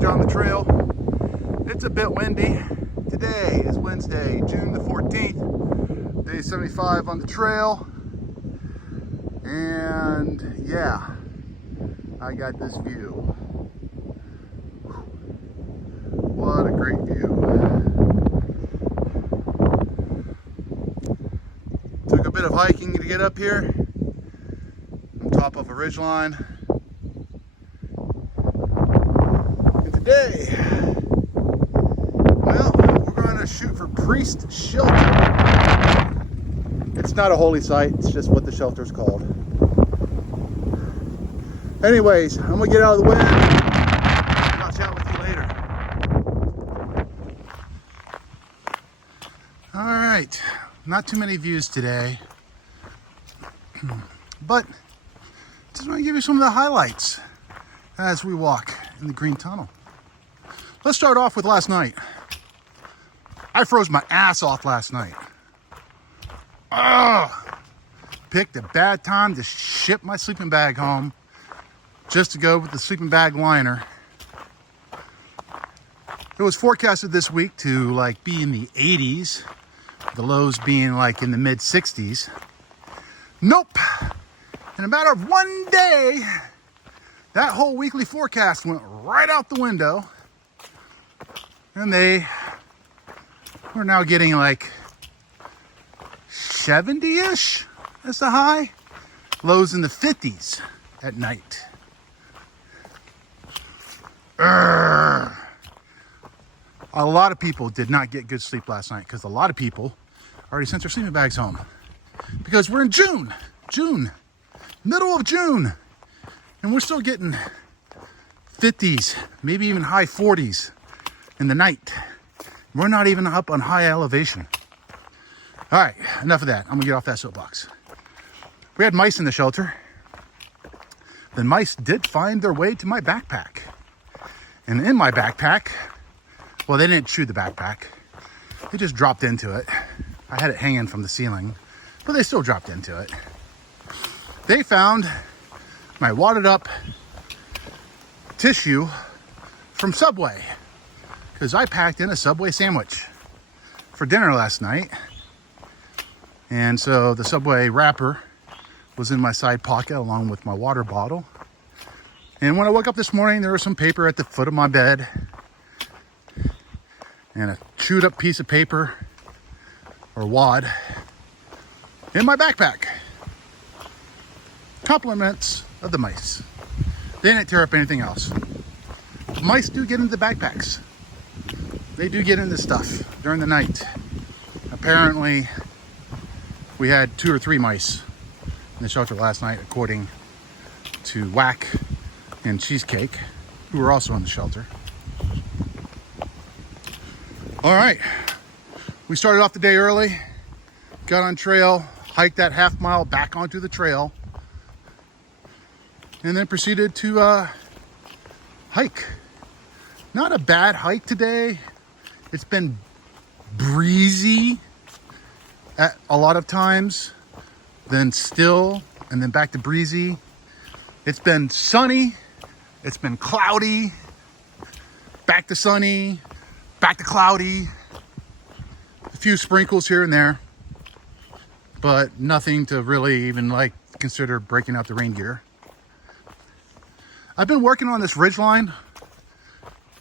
camouflage on the trail. It's a bit windy. Today is Wednesday, June the 14th, day 75 on the trail. And yeah, I got this view. What a great view. Took a bit of hiking to get up here on top of a ridgeline. And today, well, we're going to shoot for Priest Shelter. It's not a holy site, it's just what the shelter's called. Anyways, I'm going to get out of the wind. I'll chat with you later. Alright, not too many views today, but just want to give you some of the highlights as we walk in the green tunnel. Let's start off with last night. I froze my ass off last night. Picked a bad time to ship my sleeping bag home just to go with the sleeping bag liner. It was forecasted this week to like be in the 80s, the lows being like in the mid 60s. Nope. In a matter of one day, that whole weekly forecast went right out the window. And we're now getting like 70-ish as the high. Lows in the 50s at night. A lot of people did not get good sleep last night because a lot of people already sent their sleeping bags home. Because we're in June, middle of June, and we're still getting 50s, maybe even high 40s in the night. We're not even up on high elevation. All right, enough of that. I'm gonna get off that soapbox. We had mice in the shelter. The mice did find their way to my backpack. And in my backpack, well, they didn't chew the backpack. They just dropped into it. I had it hanging from the ceiling, but they still dropped into it. They found my wadded up tissue from Subway, because I packed in a Subway sandwich for dinner last night. And so the Subway wrapper was in my side pocket along with my water bottle. And when I woke up this morning, there was some paper at the foot of my bed and a chewed up piece of paper or wad in my backpack. Compliments of the mice. They didn't tear up anything else. Mice do get into the backpacks. They do get into stuff during the night. Apparently, we had 2 or 3 mice in the shelter last night, according to Whack and Cheesecake, who were also in the shelter. All right, we started off the day early, got on trail, hiked that half mile back onto the trail, and then proceeded to hike. Not a bad hike today. It's been breezy at a lot of times, then still, and then back to breezy. It's been sunny, it's been cloudy, back to sunny, back to cloudy, a few sprinkles here and there, but nothing to really even like consider breaking out the rain gear. I've been working on this ridgeline,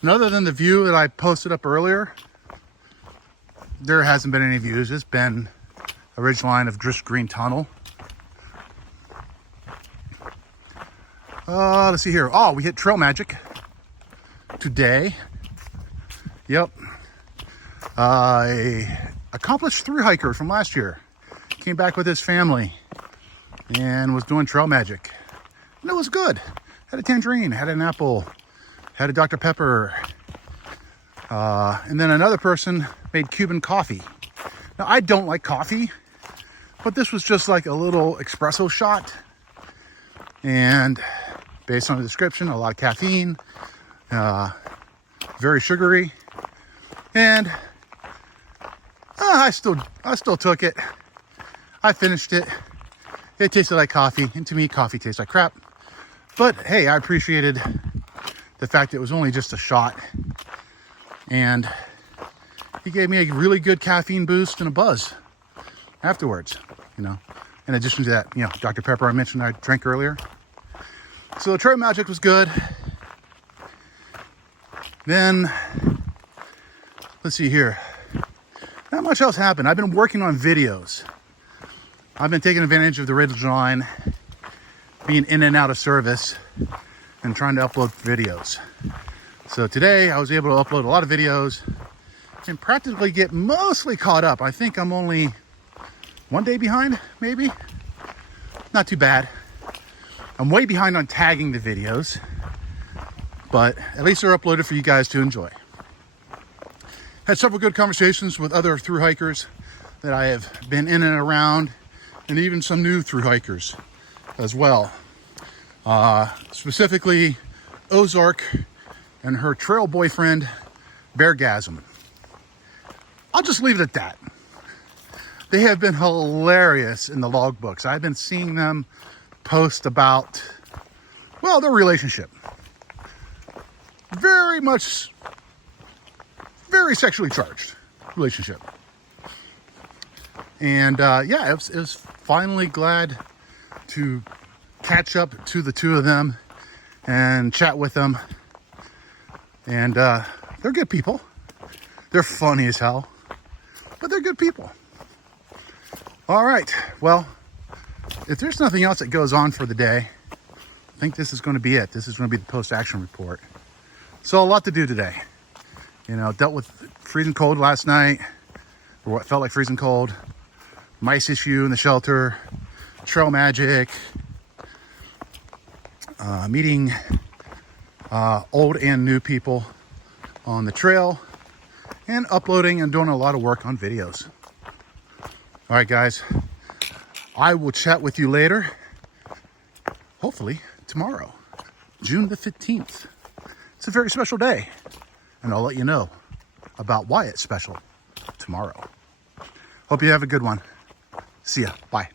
and other than the view that I posted up earlier, there hasn't been any views. It's been a ridgeline of just green tunnel. Let's see here. Oh, we hit Trail Magic today. Yep. Accomplished through hiker from last year. Came back with his family and was doing Trail Magic. And it was good. Had a tangerine, had an apple, had a Dr. Pepper. And then another person made Cuban coffee. Now, I don't like coffee, but this was just like a little espresso shot. And based on the description, a lot of caffeine, very sugary. And I still took it. I finished it. It tasted like coffee, and to me, coffee tastes like crap. But hey, I appreciated the fact that it was only just a shot. And he gave me a really good caffeine boost and a buzz afterwards, you know, in addition to that, you know, Dr. Pepper I mentioned I drank earlier. So the Trail Magic was good. Then, let's see here. Not much else happened. I've been working on videos. I've been taking advantage of the Ridge Line being in and out of service and trying to upload videos. So today I was able to upload a lot of videos and practically get mostly caught up. I think I'm only 1 day behind, maybe. Not too bad. I'm way behind on tagging the videos, but at least they're uploaded for you guys to enjoy. Had several good conversations with other thru hikers that I have been in and around, and even some new thru hikers as well. Specifically Ozark and her trail boyfriend, Beargasm. I'll just leave it at that. They have been hilarious in the logbooks. I've been seeing them post about, well, their relationship. Very sexually charged relationship. And yeah, it was finally glad to catch up to the two of them and chat with them. And they're good people. They're funny as hell, but they're good people. All right, well, if there's nothing else that goes on for the day, I think this is going to be it. This is going to be the post-action report. So a lot to do today. You know, dealt with freezing cold last night, or what felt like freezing cold, mice issue in the shelter, Trail Magic, meeting old and new people on the trail, and uploading and doing a lot of work on videos. All right, guys, I will chat with you later, hopefully tomorrow, June the 15th. It's a very special day, and I'll let you know about why it's special tomorrow. Hope you have a good one. See ya. Bye.